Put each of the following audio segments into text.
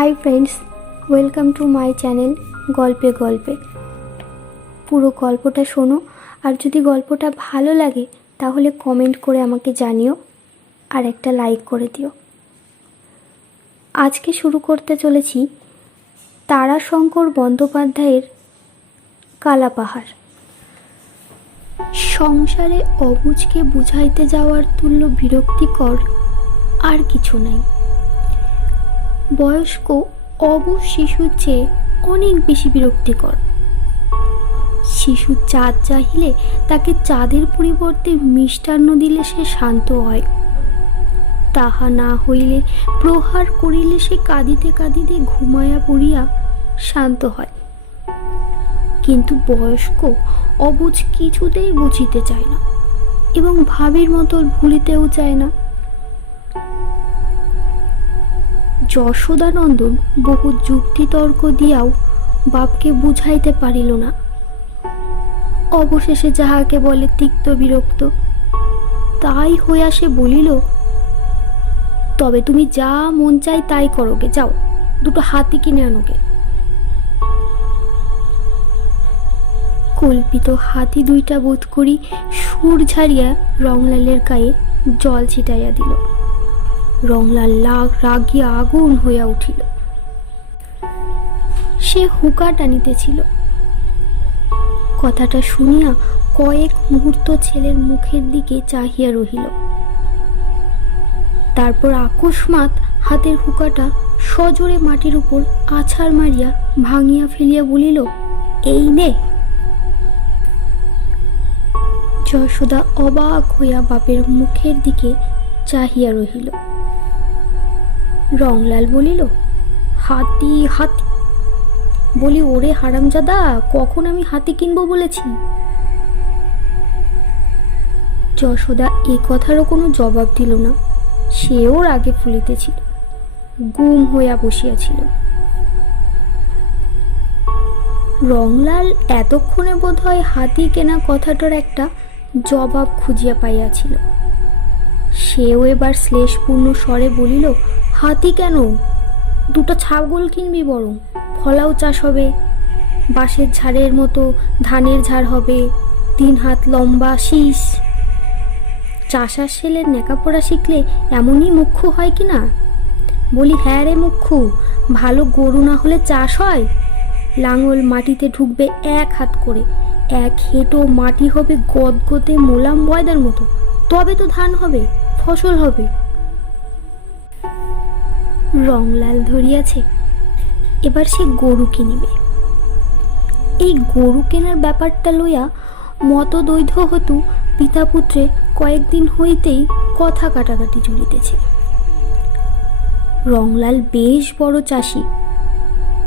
Hi friends, welcome to my channel গল্পে গল্পে। পুরো গল্পটা শোনো, আর যদি গল্পটা ভালো লাগে তাহলে কমেন্ট করে আমাকে জানিও আর একটা লাইক করে দিও। আজকে শুরু করতে চলেছি তারাশঙ্কর বন্দ্যোপাধ্যায়ের কালাপাহাড়। সংসারে অবুঝকে বুঝাইতে যাওয়ার তুল্য বিরক্তিকর আর কিছু নাই। বয়স্ক অবুঝ শিশুর চেয়ে অনেক বেশি বিরক্তিকর। শিশু চাঁদ চাহিলে তাকে চাঁদের পরিবর্তে মিষ্টান্ন দিলে সে শান্ত হয়, তাহা না হইলে প্রহার করিলে সে কাঁদিতে কাঁদিতে ঘুমাইয়া পড়িয়া শান্ত হয়। কিন্তু বয়স্ক অবুঝ কিছুতেই বুঝিতে চায় না এবং ভাবের মতো ভুলিতেও চায় না। যশোদানন্দন বহু যুক্তিতর্ক দিয়াও বাপকে বুঝাইতে পারিল না। অবশেষে যাহাকে বলে তিক্ত বিরক্ত, তাই হইয়া সে বলিল, তবে তুমি যা মন চাই তাই করোগে, যাও দুটো হাতি কিনে আনোগে। কল্পিত হাতি দুইটা বোধ করি সুর ঝাড়িয়া রংলালের গায়ে জল ছিটাইয়া দিল। রংলাল রাগিয়া আগুন হইয়া উঠিল। সে হুঁকা টানিতেছিল। কথাটা শুনিয়া কয়েক মুহূর্ত ছেলের মুখের দিকে চাহিয়া রহিল। তারপর আকস্মাৎ হাতের হুঁকাটা সজোরে মাটির উপর আছাড় মারিয়া ভাঙিয়া ফেলিয়া বলিল, এই নে। যশোদা অবাক হইয়া বাপের মুখের দিকে চাহিয়া রহিল। রংলাল বলিল, হাতি হাতি? বলি, ওরে হারামজাদা, কখন আমি হাতি কিনবো বলেছি? যশোদা এ কথারও কোনো জবাব দিল না। সেও রাগে ফুলিতেছিল, গুম হইয়া বসিয়াছিল। রংলাল এতক্ষণে বোধহয় হাতি কেনা কথাটার একটা জবাব খুঁজিয়া পাইয়াছিল। সেও এবার শ্লেষপূর্ণ স্বরে বলিল, হাতি কেন, দুটো ছাগল কিনবি বরং, ফলাও চাষ হবে, বাঁশের ঝাড়ের মতো ধানের ঝাড় হবে, 3 হাত লম্বা শীষ। চাষার ছেলের নেকাপড়া শিখলে এমনই মুখ্য হয় কি না? বলি, হ্যাঁ রে মুখ্য, ভালো গরু না হলে চাষ হয়? লাঙল মাটিতে ঢুকবে 1 হাত করে, 1 হেঁটো মাটি হবে গদগদে মোলাম ময়দার মতো, তবে তো ধান হবে, ফসল হবে। রংলাল ধরিয়াছে, এবার সে গরু কিনিবে। এই গরু কেনার ব্যাপারটা লইয়া মতদ্বৈধ হতু পিতা পুত্রে কয়েকদিন হইতেই কথা কাটাকাটি চলিতেছে। রংলাল বেশ বড় চাষি,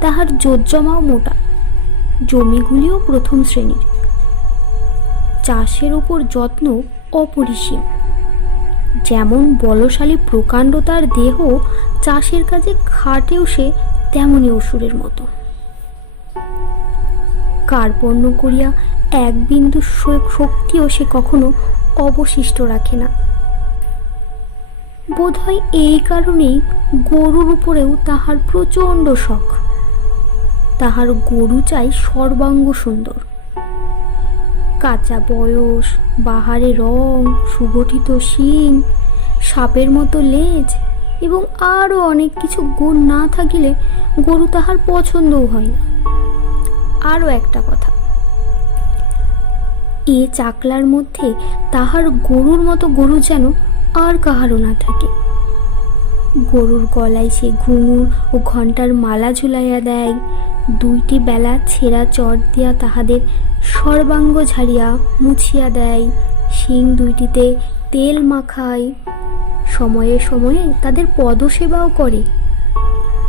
তাহার জোতজমাও মোটা, জমিগুলিও প্রথম শ্রেণীর। চাষের উপর যত্ন অপরিসীম। যেমন বলশালী প্রকাণ্ড তার দেহ, চাষের কাজে খাটেও সে তেমনি অসুরের মতো। কার্পণ্য করিয়া এক বিন্দু শক্তিও সে কখনো অবশিষ্ট রাখে না। বোধহয় এই কারণেই গরুর উপরেও তাহার প্রচণ্ড শখ। তাহার গরু চাই সর্বাঙ্গ সুন্দর, কাঁচা বয়স, বাহারে রং, সুগঠিত শিং, সাপের মতো লেজ এবং আরও অনেক কিছু গুণ না থাকিলে গরু তাহার পছন্দও হয় না। আরও একটা কথা, এ চাকলার মধ্যে তাহার গরুর মতো গরু যেন আর কাহারও না থাকে। গরুর গলায় সে ঘুঙুর ও ঘণ্টার মালা ঝুলাইয়া দেয়, 2টি বেলা ছেঁড়া চট দিয়া তাহাদের সর্বাঙ্গ ঝাড়িয়া মুছিয়া দেয়, শিং 2টিতে তেল মাখায়, সময়ে সময়ে তাদের পদসেবাও করে।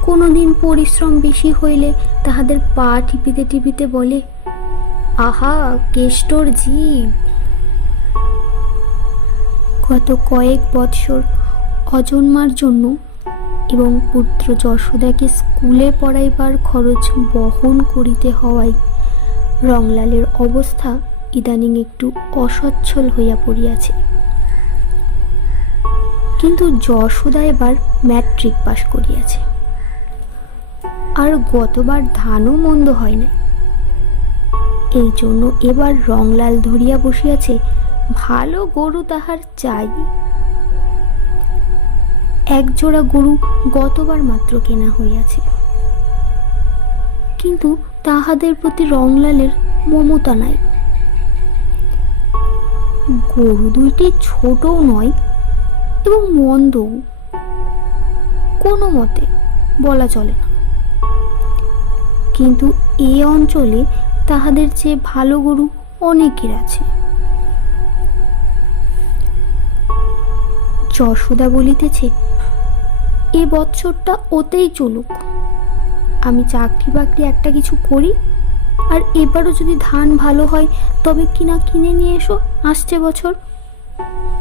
কোনোদিন পরিশ্রম বেশি হইলে তাহাদের পা টিপিতে টিপিতে বলে, আহা কেষ্টর জীব। গত কয়েক বৎসর অজন্মার জন্য এবং পুত্র যশোদাকে স্কুলে পড়াইবার খরচ বহন করিতে হওয়ায় রংলালের অবস্থা ইদানিং একটু অসচ্ছল হইয়া পড়িয়াছে। কিন্তু যশোদা এবার ম্যাট্রিক পাশ করিয়াছে। আর গতবার ধানও মন্দ হয় না। এই জন্য এবার রংলাল ধরিয়া বসিয়াছে ভালো গরু তাহার চাই। এক জোড়া গরু গতবার মাত্র কেনা হইয়াছে, কিন্তু তাহাদের প্রতি রংলালের মমতা নাই। গরু দুইটি ছোটও নয় এবং মন্দও কোনো মতে বলা চলে না, কিন্তু এই অঞ্চলে তাহাদের চেয়ে ভালো গরু অনেকের আছে। যশোদা বলিতেছে, এ বৎসরটা ওতেই চলুক, আমি চাকরি বাকরি একটা কিছু করি, আর এবারও যদি ধান ভালো হয় তবে কিনা কিনে নিয়ে এসো আসছে বছর।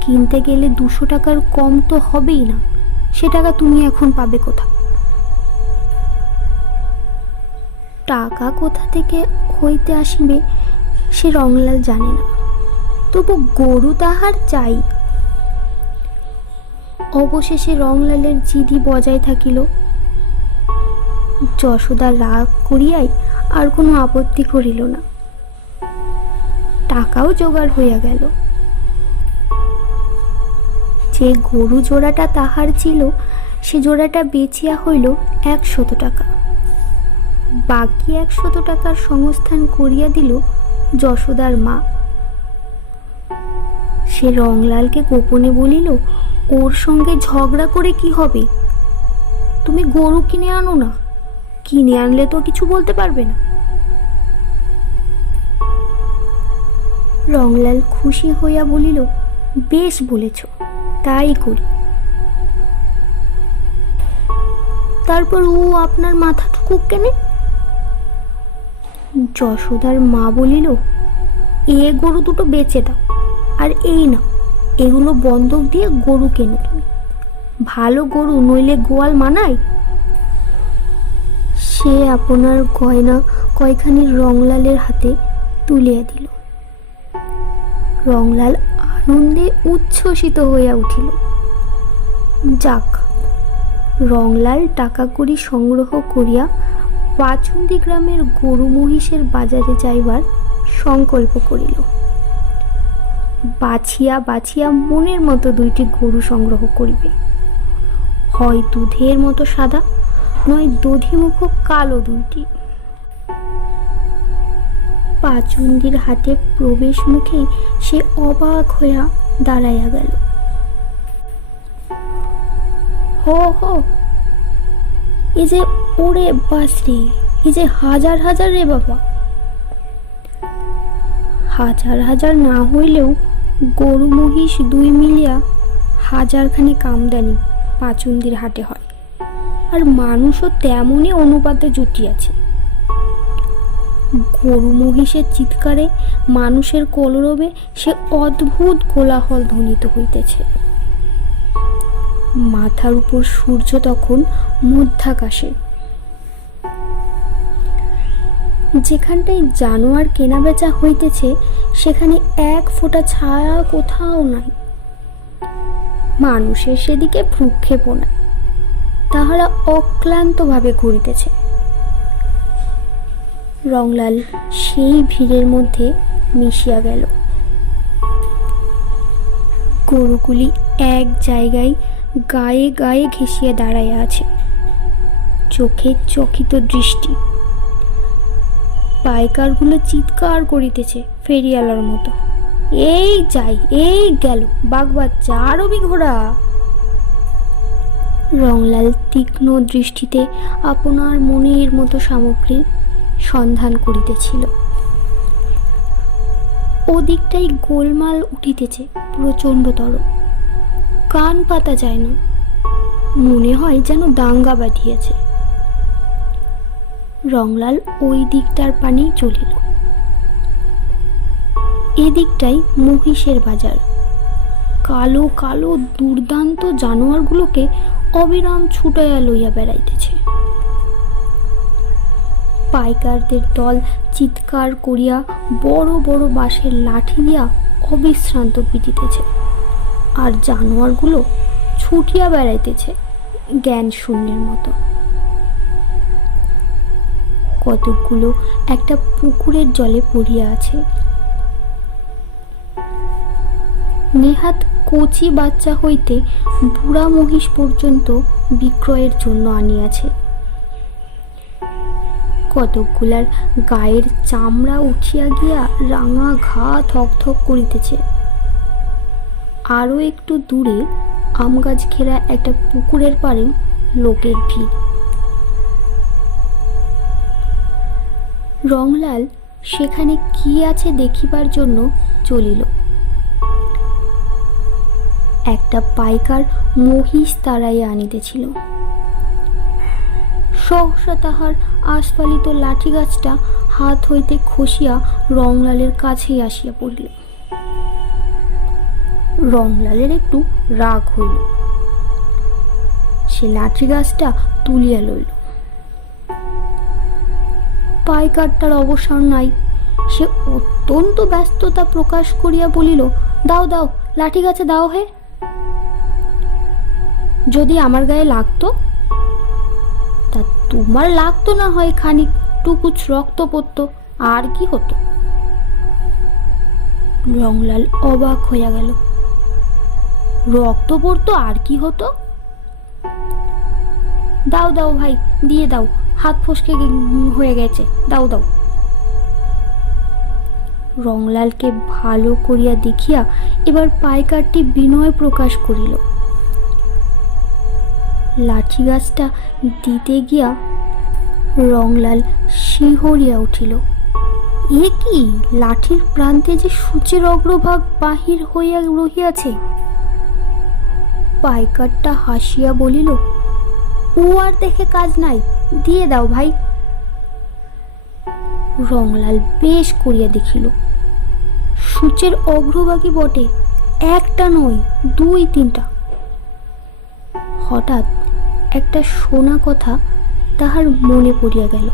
কিনতে গেলে 200 টাকার কম তো হবেই না, সে টাকা তুমি এখন পাবে কোথা? টাকা কোথা থেকে হইতে আসিবে সে রংলাল জানে না, তবু গরু তাহার চাই। অবশেষে রংলালের জিদি বজায় থাকিল। যশোদা রাগ করিয়াই আর কোনো আপত্তি করিল না। টাকাও জোগাড় হইয়া গেল। যে গরু জোড়াটা তাহার ছিল সে জোড়াটা বেচিয়া হইল 100 টাকা। বাকি 100 টাকার সংস্থান করিয়া দিল যশোদার মা। সে রংলালকে গোপনে বলিল, ওর সঙ্গে ঝগড়া করে কি হবে, তুমি গরু কিনে আনো না, কিনে আনলে তো কিছু বলতে পারবে না। রংলাল খুশি হইয়া বলিল, বেশ বলেছ, তাই করি। তারপর ও আপনার মাথা ঠুকুক কেনে? যশোদার মা বলিল, এ গরু দুটো বেচে দাও, আর এই নাও, এগুলো বন্ধক দিয়ে গরু কেনো তুমি, ভালো গরু নইলে গোয়াল মানায়। সে আপনার গয়না কয়খানি রংলালের হাতে তুলিয়া দিল। রংলাল আনন্দে উচ্ছ্বসিত হইয়া উঠিল। যাক, রংলাল টাকা কড়ি সংগ্রহ করিয়া পাচুন্দি গ্রামের গরু মহিষের বাজারে যাইবার সংকল্প করিল। বাছিয়া বাছিয়া মনের মতো 2টি গরু সংগ্রহ করিবে, হয় দুধের মতো সাদা, নয় দধিমুখ কালো 2টি। পাচুন্দির হাটে প্রবেশ মুখেই সে অবাক হইয়া দাঁড়াইয়া গেল। হো হো, এ যে ওরে বাসরে, এ যে হাজার হাজার রে বাবা। হাজার হাজার না হইলেও গরু মহিষ 2 মিলিয়া 1000 খানি কামদানি পাচুন্দির হাটে হয়, আর মানুষও তেমনই অনুপাতে জুটিয়াছে। গরু মহিষের চিৎকারে মানুষের কলরবে সে অদ্ভুত কোলাহল ধ্বনিত হইতেছে। মাথার উপর সূর্য তখন মধ্যাকাশে। যেখানটায় জানোয়ার কেনা বেচা হইতেছে সেখানে 1 ফোঁটা ছায়া কোথাও নাই। মানুষের সেদিকে ভ্রুক্ষেপও নাই, তাহারা অক্লান্তভাবে ঘুরিতেছে। রংলাল সেই ভিড়ের মধ্যে মিশিয়া গেল। গরুগুলি এক জায়গায় গায়ে গায়ে ঘেঁষিয়া দাঁড়াইয়া আছে, চোখে চকিত দৃষ্টি। পাইকারগুলো চিৎকার করিতেছে ফেরিয়ালার মতো, এই যাই, এই গেল, বাগবাচ্চা, আরবি ঘোড়া। রংলাল তীক্ষ্ণ দৃষ্টিতে আপনার মনের মতো সামগ্রীর সন্ধান করিতেছিল। ওদিকটাই গোলমাল উঠিতেছে প্রচণ্ডতর, কান পাতা যায় না, মনে হয় যেন দাঙ্গা বাঁধিয়েছে। রংলাল ওই দিকটার পানেই চলিল। এদিকটাই মহিষের বাজার। কালো কালো দুর্দান্ত জানোয়ারগুলোকে অবিরাম ছুটাইয়া লইয়া বেড়াইতেছে। পাইকারদের দল চিৎকার করিয়া বড় বড় বাঁশের লাঠি দিয়া অবিশ্রান্ত পিটিতেছে, আর জানোয়ারগুলো ছুটিয়া বেড়াইতেছে জ্ঞান শূন্যের মতো। কতকগুলো একটা পুকুরের জলে পড়িয়া আছে। নেহাত কচি বাচ্চা হইতে বুড়া মহিষ পর্যন্ত বিক্রয়ের জন্য আনিয়াছে। কতকগুলার গায়ের চামড়া উঠিয়া গিয়া রাঙা ঘা থকথক করিতেছে। আরো একটু দূরে আম গাছ ঘেরা একটা পুকুরের পাড়ে লোকের ভিড়। রংলাল সেখানে কি আছে দেখিবার জন্য চলিল। একটা পাইকার মহিষ তাড়াইয়া আনিতেছিল। সহসা তাহার আস্ফালিত লাঠি গাছটা হাত হইতে খসিয়া রংলালের কাছেই আসিয়া পড়িল। রংলালের একটু রাগ হইল। সে লাঠি গাছটা তুলিয়া লইল। পাইকারটার অবসর নাই। সে অত্যন্ত ব্যস্ততা প্রকাশ করিয়া বলিল, দাও দাও, লাঠি গাছে দাও হে। যদি আমার গায়ে লাগতো? তা তোমার লাগতো না হয় খানিক টুকুচ রক্ত পড়তো, আর কি হতো? রংলাল অবাক হইয়া গেল। রক্ত পড়তো আর কি হতো? দাও দাও ভাই, দিয়ে দাও, হাত ফসকে হয়ে গেছে, দাও দাও। রংলালকে ভালো করিয়া দেখিয়া এবার পাইকারটি বিনয় প্রকাশ করিল। লাঠি গাছটা দিতে গিয়া রংলাল শিহরিয়া উঠিল। এ কি, লাঠির প্রান্তে যে সূচের অগ্রভাগ বাহির হইয়া রহিয়াছে। পাইকারটা হাসিয়া বলিল, ও আর দেখে কাজ নাই, দিয়ে দাও ভাই। রংলাল বেশ করিয়া দেখিল, সূচের অগ্রভাগই বটে, একটা নয়, দুই তিনটা। হঠাৎ একটা শোনা কথা তাহার মনে পড়িয়া গেল।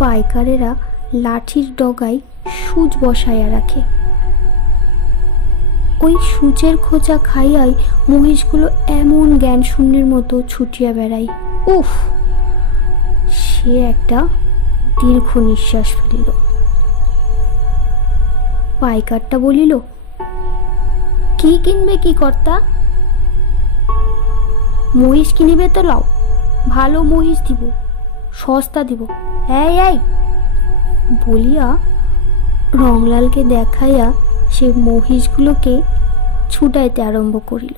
পাইকারেরা লাঠির ডগায় সূচ বসাইয়া রাখে। ওই সূচের খোঁচা খাইয়াই মহিষগুলো এমন জ্ঞান শূন্যের মতো ছুটিয়া বেড়ায়। উফ! সে একটা দীর্ঘ নিঃশ্বাস ফেলিল। পাইকারটা বলিল, কি কিনবে কি কর্তা? মহিষ কিনিবে তো লাও, ভালো মহিষ দিব, সস্তা দিব, এই এই বলিয়া রংলালকে দেখাইয়া সে মহিষগুলোকে ছুটাইতে আরম্ভ করিল।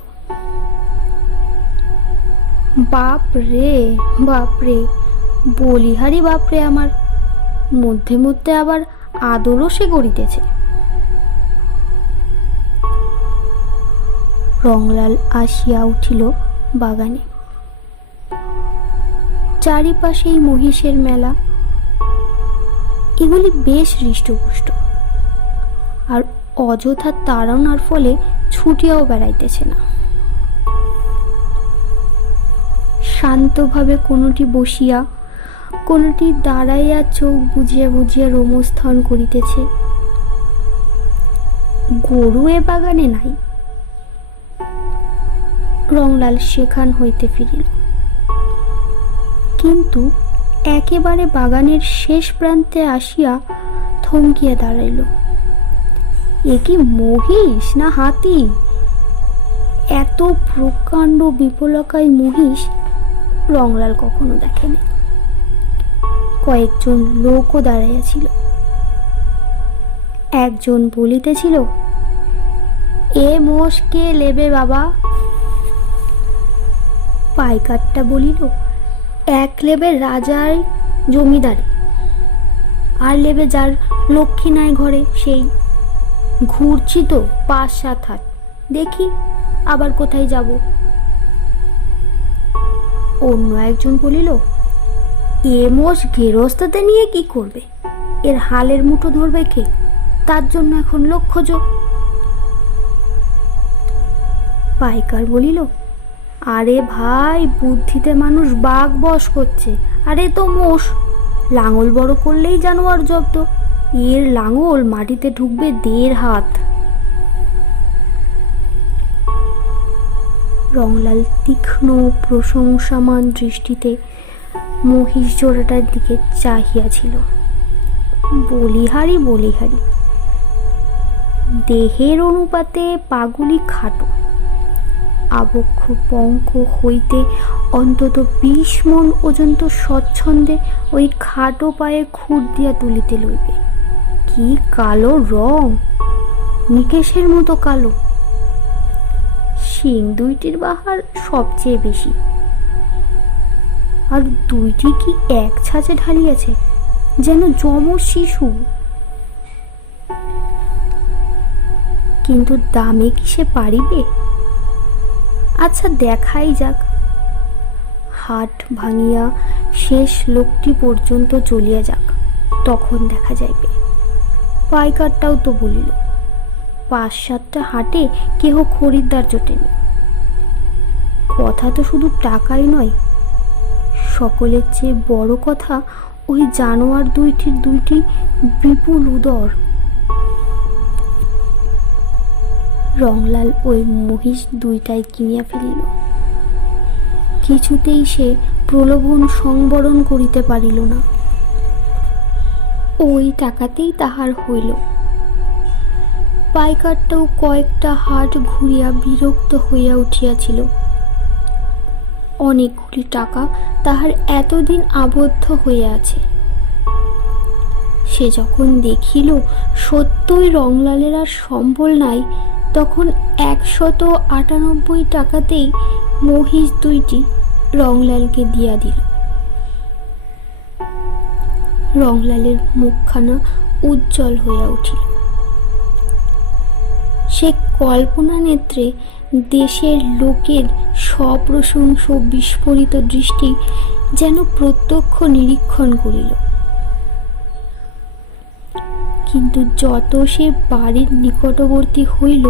বাপ রে বাপ রে, বলিহারি বাপরে আমার, মধ্যে মধ্যে আবার আদরও সে করিতেছে। রংলাল আসিয়া উঠিল বাগানে। চারিপাশেই মহিষের মেলা। এগুলি বেশ হৃষ্টপুষ্ট, আর অযথা তাড়ানোর ফলে ছুটিয়াও বেড়াইতেছে না। শান্তভাবে কোনোটি বসিয়া, কোনোটি দাঁড়াইয়া চোখ বুজিয়া বুজিয়া রোমস্থান করিতেছে। গরু এ বাগানে নাই। রংলাল সেখান হইতে ফিরিল, কিন্তু একেবারে বাগানের শেষ প্রান্তে আসিয়া থমকিয়া দাঁড়াইল। এ কি মহিষ না হাতি? এত প্রকাণ্ড বিপুলকায় মহিষ রংলাল কখনো দেখেনি। কয়েকজন লোকও দাঁড়াইয়াছিল। একজন বলিতেছিল, এ মোষ কে লেবে বাবা? পাইকারটা বলিল, এক লেবে রাজার জমিদারি, আর লেবে যার লক্ষ্মী নাই ঘরে সেই। ঘুরছি তো ৫-৭ হাত, দেখি আবার কোথায় যাব। অন্য একজন বলিল, এ মোষ গেরস্তাতে নিয়ে কি করবে? এর হালের মুঠো ধরবে কে? তার জন্য এখন লোক খোঁজো। পাইকার বলিল, আরে ভাই, বুদ্ধিতে মানুষ বাঘ বশ করছে, আরে তো মোষ, লাঙল বড় করলেই জানোয়ার জব্দ। এর লাঙল মাটিতে ঢুকবে ১.৫ হাত। রংলাল তীক্ষ্ণ প্রশংসামান দৃষ্টিতে মহিষ জোড়াটার দিকে চাহিয়াছিল। বলিহারি বলিহারি, দেহের অনুপাতে পাগুলি খাটো, আবক্ষ পঙ্ক হইতে অন্তত 20 মণ ওজন তো স্বচ্ছন্দে ওই খাটো পায়ে খুঁট দিয়া তুলিতে লইবে। কি কালো রং, নিকেশের মতো কালো। শিং দুইটির বাহার সবচেয়ে বেশি, আর দুইটি কি এক ছাঁচে ঢালিয়াছে, যেন যমজ শিশু। কিন্তু দামে কি সে পারিবে? আচ্ছা, দেখাই যাক। হাট ভাঙিয়া শেষ লোকটি পর্যন্ত চলিয়া যাক, তখন দেখা যাইবে। পাইকারটাও তো বলিল, 5-7টা হাটে কেহ খরিদ্দার জোটেনি। কথা তো শুধু টাকাই নয়, সকলের চেয়ে বড় কথা ওই জানোয়ার দুইটি বিপুল উদর। রংলাল ওই মহিষ দুইটাই কিনিয়া ফেলিল। কিছুতেই সে প্রলোভন সংবরণ করিতে পারিল না। ওই টাকাতেই তাহার হইল। পাইকারটাও কয়েকটা হাট ঘুরিয়া বিরক্ত হইয়া উঠিয়াছিল। অনেকগুলি টাকা তাহার এতদিন আবদ্ধ হইয়া আছে। সে যখন দেখিল সত্যই রংলালের আর সম্বল নাই, তখন 198 টাকাতেই মহিষ দুইটি রংলালকে দিয়া দিল। রংলালের মুখখানা উজ্জ্বল হইয়া উঠিল। সে কল্পনা নেত্রে দেশের লোকের সপ্রশংস বিস্ফোরিত দৃষ্টি যেন প্রত্যক্ষ নিরীক্ষণ করিল। কিন্তু যত সে বাড়ির নিকটবর্তী হইল,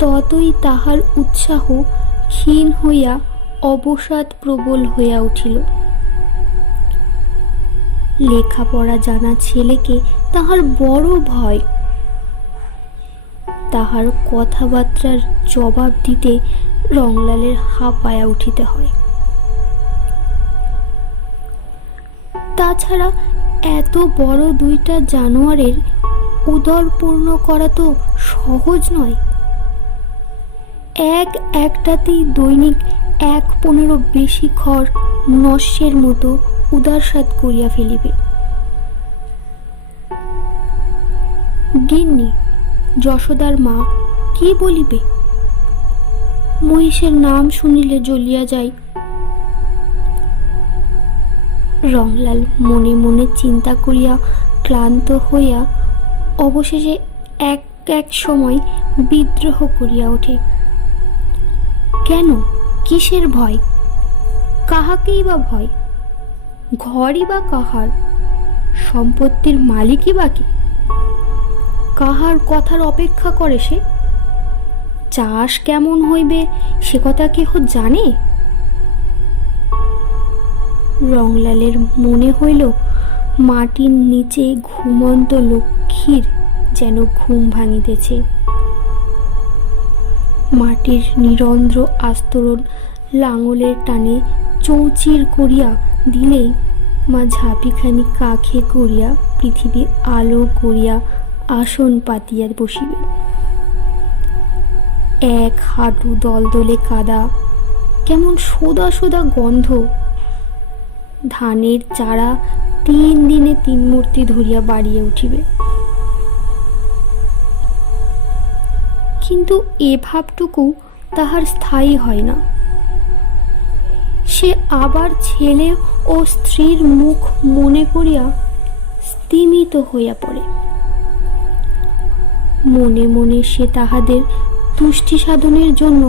ততই তাহার উৎসাহ ক্ষীণ হইয়া অবসাদ প্রবল হইয়া উঠিল। লেখাপড়া জানা ছেলেকে তাহার বড় ভয়। তাহার কথাবার্তার জবাব দিতে রংলালের হাঁপায়া উঠিতে হয়। তাছাড়া এত বড় দুইটা জানোয়ারের উদর পূর্ণ করা তো সহজ নয়। একটাতেই দৈনিক 1/15 বেশি খড় নস্যের মতো উদারসাৎ করিয়া ফেলিবে। গিন্নি, যশোদার মা কি বলিবে? মহিষের নাম শুনিলে জ্বলিয়া যায়। রংলাল মনে মনে চিন্তা করিয়া ক্লান্ত হইয়া অবশেষে এক সময় বিদ্রোহ করিয়া ওঠে। কেন, কিসের ভয়? কাহাকেই বা ভয়? ঘরই বা কাহার? সম্পত্তির মালিকই বা কে? কাহার কথার অপেক্ষা করে সে? চাষ কেমন হইবে সে কথা কেহ জানে? রংলালের মনে হইল মাটির নিচে ঘুমন্ত লক্ষ্মীর যেন ঘুম ভাঙিতেছে। মাটির নিরন্ধ্র আস্তরণ লাঙলের টানে চৌচির করিয়া দিলেই মা ঝাঁপিখানি কাখে করিয়া পৃথিবী আলো করিয়া আসন পাতিয়া বসিবে। এক হাঁটু দলদলে কাদা, কেমন সোদা সোদা গন্ধ। ধানের চারা 3 দিনে 3 মূর্তি ধরিয়া বাড়িয়া উঠিবে। কিন্তু এ ভাবটুকু তাহার স্থায়ী হয় না। সে আবার ছেলে ও স্ত্রীর মুখ মনে করিয়া স্তিমিত হইয়া পড়ে। মনে মনে সে তাহাদের তুষ্টি সাধনের জন্য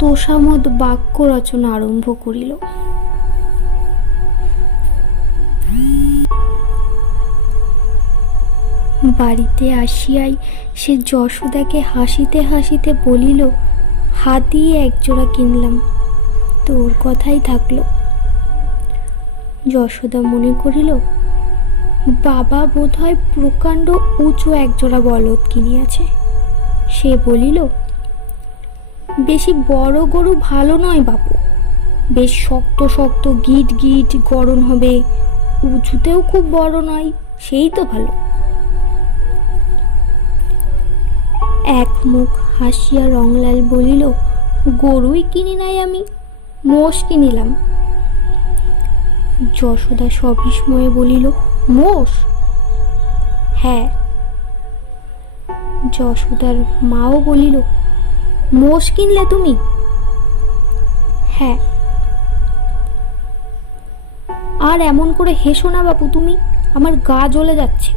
তোষামোদ বাক্য রচনা আরম্ভ করিল। বাড়িতে আসিয়াই সে যশোদাকে হাসিতে হাসিতে বলিল, হাতি 1 জোড়া কিনলাম, তোর কথাই থাকলো। যশোদা মনে করিল, বাবা বোধহয় প্রকাণ্ড উঁচু 1 জোড়া বলদ কিনিয়াছে। সে বলিল, বেশি বড় গরু ভালো নয় বাপু, বেশ শক্ত শক্ত গিট গিট গড়ন হবে, উঁচুতেও খুব বড় নয়, সেই তো ভালো। এক মুখ হাসিয়া রংলাল বলিল, গরুই কিনি নাই আমি, মোষ কিনিলাম। যশোদা সবিস্ময়ে বলিল, মোষ? হ্যাঁ। যশোদার মাও বলিল, মোষ কিনলে তুমি? হ্যাঁ। আর এমন করে হেসো না বাপু তুমি, আমার গা জ্বলে যাচ্ছে।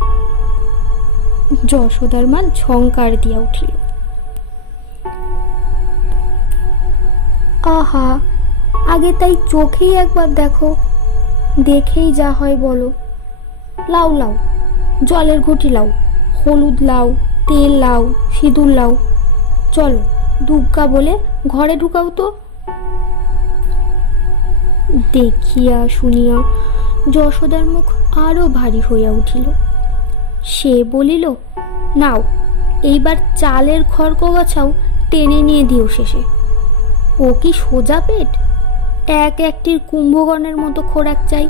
যশোদার মা ঝংকার দিয়া উঠিল। আহা, আগে তাই চোখেই একবার দেখো, দেখেই যা হয় বলো। লাও লাও, জলের ঘটি লাও, হলুদ লাও, তেল লাও, সিঁদুর লাও, চলো দুগ্গা বলে ঘরে ঢুকাও তো। দেখিয়া শুনিয়া যশোদার মুখ আরো ভারী হইয়া উঠিল। সে বলিল, নাও এইবার চালের খড় গোছাও, টেনে নিয়ে দিও শেষে। ও কি সোজা পেট? এক একটির কুম্ভকর্ণের মতো খোরাক চাই,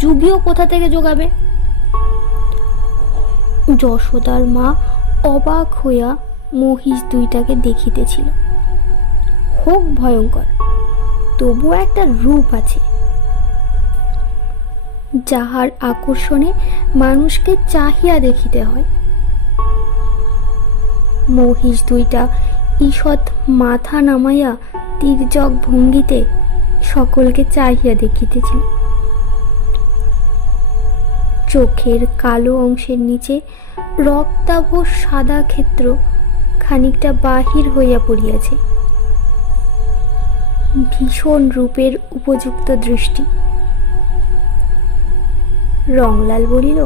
যুগিও কোথা থেকে জোগাবে? যশোদার মা অবাক হইয়া মহিষ দুইটাকে দেখিতেছিল। হোক ভয়ঙ্কর, তবু একটা রূপ আছে যাহার আকর্ষণে মানুষকে চাহিয়া দেখিতে হয়। মহিষ দুইটা ঈষৎ মাথা নামাইয়া তির্যক ভঙ্গিতে সকলকে চাহিয়া দেখিতেছিল। চোখের কালো অংশের নিচে রক্তাভ সাদা ক্ষেত্র খানিকটা বাহির হইয়া পড়িয়াছে। ভীষণ রূপের উপযুক্ত দৃষ্টি। রংলাল বলিল,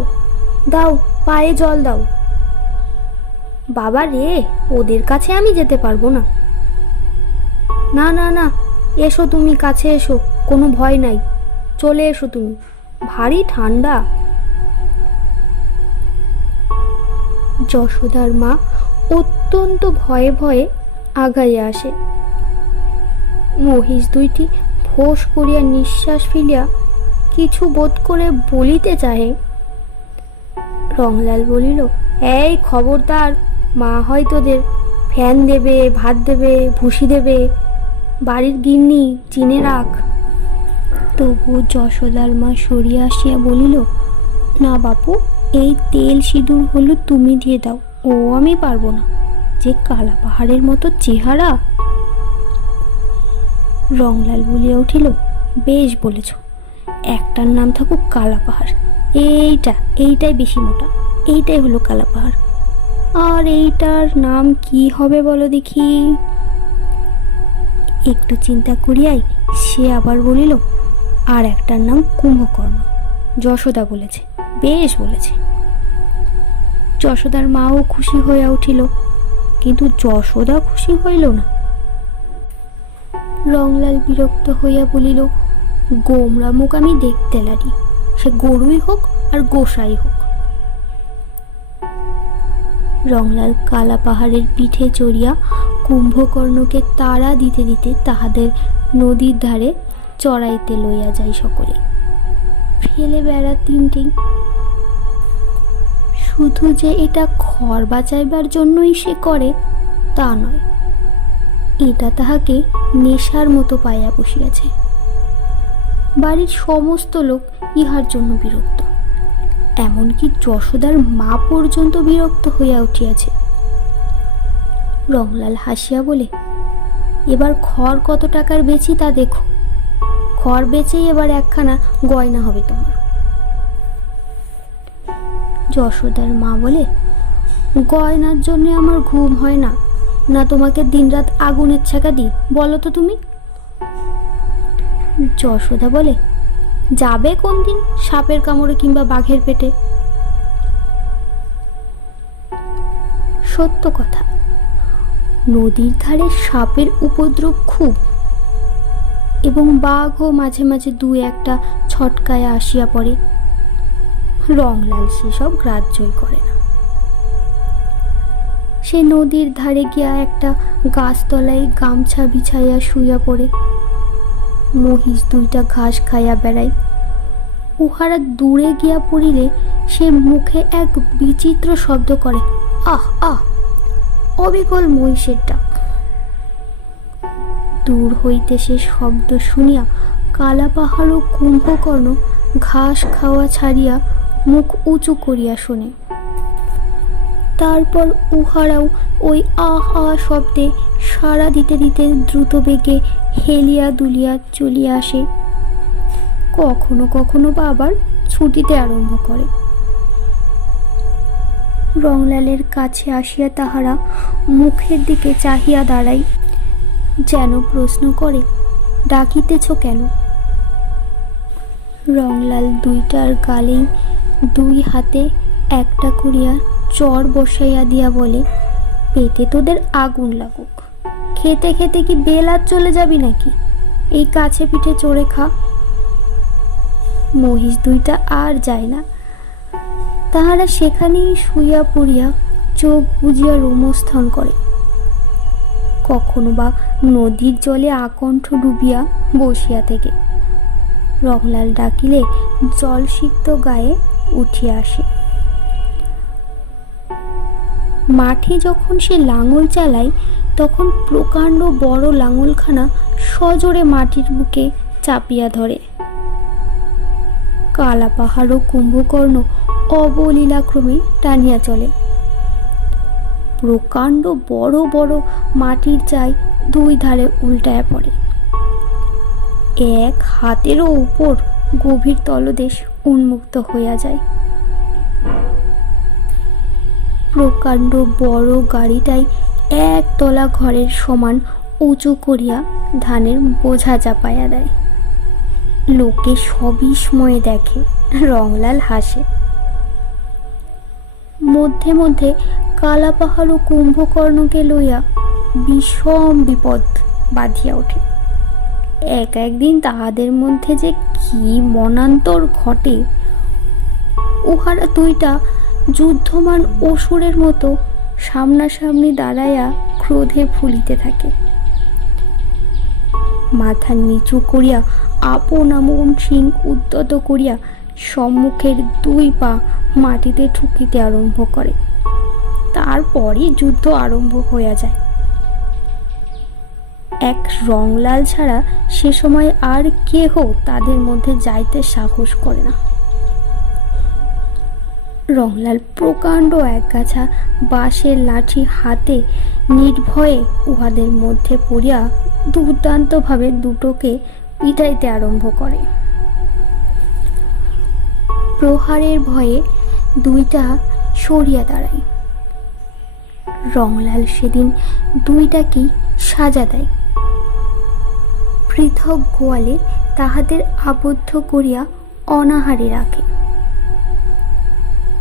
দাও পায়ে জল দাও। বাবা রে, ওদের কাছে আমি যেতে পারবো না। না না না, এসো তুমি, কাছে এসো, কোনো ভয় নাই, চলে এসো তুমি, ভারী ঠান্ডা। যশোদার মা অত্যন্ত ভয়ে ভয়ে আগাইয়া আসে। মহিষ দুইটি ফোঁস করিয়া নিঃশ্বাস ফেলিয়া কিছু বোধ করে বলিতে চাহে। রংলাল বলিল, এই খবরদার, মা হয় তোদের, ফ্যান দেবে, ভাত দেবে, ভুসি দেবে, বাড়ির গিন্নি, চিনে রাখ। তবু যশোদার মা সরিয়া আসিয়া বলিল, না বাপু, এই তেল সিঁদুর হলুদ তুমি দিয়ে দাও, ও আমি পারবো না, যে কালা পাহাড়ের মতো চেহারা। রংলাল বলিয়া উঠিল, বেশ বলেছ, একটার নাম থাকুক কালা পাহাড়, এইটাই বেশি মোটা, এইটাই হলো কালা পাহাড়। আর এইটার নাম কি হবে বলো দেখি? একটু চিন্তা করিয়াই সে আবার বলিল, আর একটার নাম কুম্ভকর্ণ। যশোদা বলেছে, বেশ বলেছে। যশোদার মাও খুশি হইয়া উঠিল, কিন্তু যশোদা খুশি হইল না। রংলাল বিরক্ত হইয়া বলিল, গোমরা মুখ আমি দেখতে লারি, সে গরুই হোক আর গোসাই হোক। রংলাল কালা পাহাড়ের পিঠে চড়িয়া কুম্ভকর্ণকে তাড়া দিতে দিতে তাহাদের নদীর ধারে চড়াইতে লইয়া যায় সকলে, ফেলে বেড়া তিনটি। শুধু যে এটা খড় বাঁচাইবার জন্যই সে করে তা নয়, এটা তাহাকে নেশার মতো পাইয়া বসিয়াছে। বাড়ির সমস্ত লোক ইহার জন্য বিরক্ত, এমনকি যশোদার মা পর্যন্ত বিরক্ত হইয়া উঠিয়াছে। রংলাল হাসিয়া বলে, এবার খড় কত টাকার বেচি তা দেখো, খড় বেচেই এবার একখানা গয়না হবে তোমার। যশোদার মা বলে, গয়নার জন্য আমার ঘুম হয় না, না তোমাকে দিনরাত আগুনের ছাকা দিই বলো তো তুমি? যশোদা বলে, যাবে কোন দিন সাপের কামড়ে কিংবা বাঘের পেটে? সত্য কথা, নদীর ধারে সাপের উপদ্রব খুব, এবং বাঘও মাঝে মাঝে দু একটা ছটকায় আসিয়া পড়ে। রংলাল সেসব গ্রাহ্যই করে না। সে নদীর ধারে গিয়া একটা গাছতলায় গামছা বিছাইয়া শুইয়া পড়ে। মহিষ দুইটা ঘাস খাইয়া বেড়ায়। উহারা দূরে গিয়া পড়িলে সে মুখে এক বিচিত্র শব্দ করে, আহ আহ, অবিকল মহিষের ডাক। দূর হইতে সে শব্দ শুনিয়া কালাপাহাড় ও কুম্ভকর্ণ ঘাস খাওয়া ছাড়িয়া মুখ উঁচু করিয়া শোনে। তারপর উহারাও ওই আহ আহ শব্দে সাড়া দিতে দিতে দ্রুত বেগে হেলিয়া দুলিয়া চলিয়া আসে। কখনো কখনো বা আবার ছুটিতে আরম্ভ করে। রংলালের কাছে আসিয়া তাহারা মুখের দিকে চাহিয়া দাঁড়ায়, যেন প্রশ্ন করে, ডাকিতেছ কেন? রংলাল দুইটার গালেই দুই হাতে একটা করিয়া চর বসাইয়া দিয়া বলে, পেটে তোদের আগুন লাগুক, খেতে খেতে কি বেলাত চলে যাবি নাকি? এই কাছে পিঠে চড়ে খা। মহিষ দুইটা আর যায় না। তাহারা সেখানেই শুইয়া পড়িয়া চোখ বুজিয়া রোমস্থন করে। কখনো বা নদীর জলে আকণ্ঠ ডুবিয়া বসিয়া থেকে রংলাল ডাকিলে জলসিক্ত গায়ে উঠিয়া আসে। মাঠে যখন সে লাঙল চালায় তখন প্রকাণ্ড বড় লাঙলখানা সজোরে মাটির বুকে চাপিয়া ধরে। কালাপাহাড় ও কুম্ভকর্ণ অবলীলাক্রমে টানিয়া চলে। প্রকাণ্ড বড় বড় মাটির চাই দুই ধারে উল্টায়া পড়ে। এক হাতেরও উপর গভীর তলদেশ উন্মুক্ত হইয়া যায়। প্রকাণ্ড বড় গাড়িটাই একতলা ঘরের সমান উঁচু করিয়া ধানের বোঝা চাপাইয়া দেয়। লোকে সবিস্ময়ে দেখে, রংলাল হাসে। মধ্যে মধ্যে কালাপাহাড় ও কুম্ভকর্ণকে লইয়া বিষম বিপদ বাঁধিয়া ওঠে। একদিন তাহাদের মধ্যে যে কি মনান্তর ঘটে, উহারা দুইটা যুদ্ধমান অসুরের মতো সামনাসামনি দাঁড়াইয়া ক্রোধে ফুলিতে থাকে। মাথা নিচু করিয়া আপন আমন শিং উদ্যত করিয়া সম্মুখের দুই পা মাটিতে ঠুকিতে আরম্ভ করে। তারপরই যুদ্ধ আরম্ভ হইয়া যায়। এক রংলাল ছাড়া সে সময় আর কেহ তাদের মধ্যে যাইতে সাহস করে না। রংলাল প্রকাণ্ড একগাছা বাঁশের লাঠি হাতে নির্ভয়ে উহাদের মধ্যে পড়িয়া দুর্দান্তভাবে দুটোকে পিটাইতে আরম্ভ করে। প্রহারের ভয়ে দুইটা সরিয়া দাঁড়ায়। রংলাল সেদিন দুইটাকেই সাজা দেয়। পৃথক গোয়ালে তাহাদের আবদ্ধ করিয়া অনাহারে রাখে।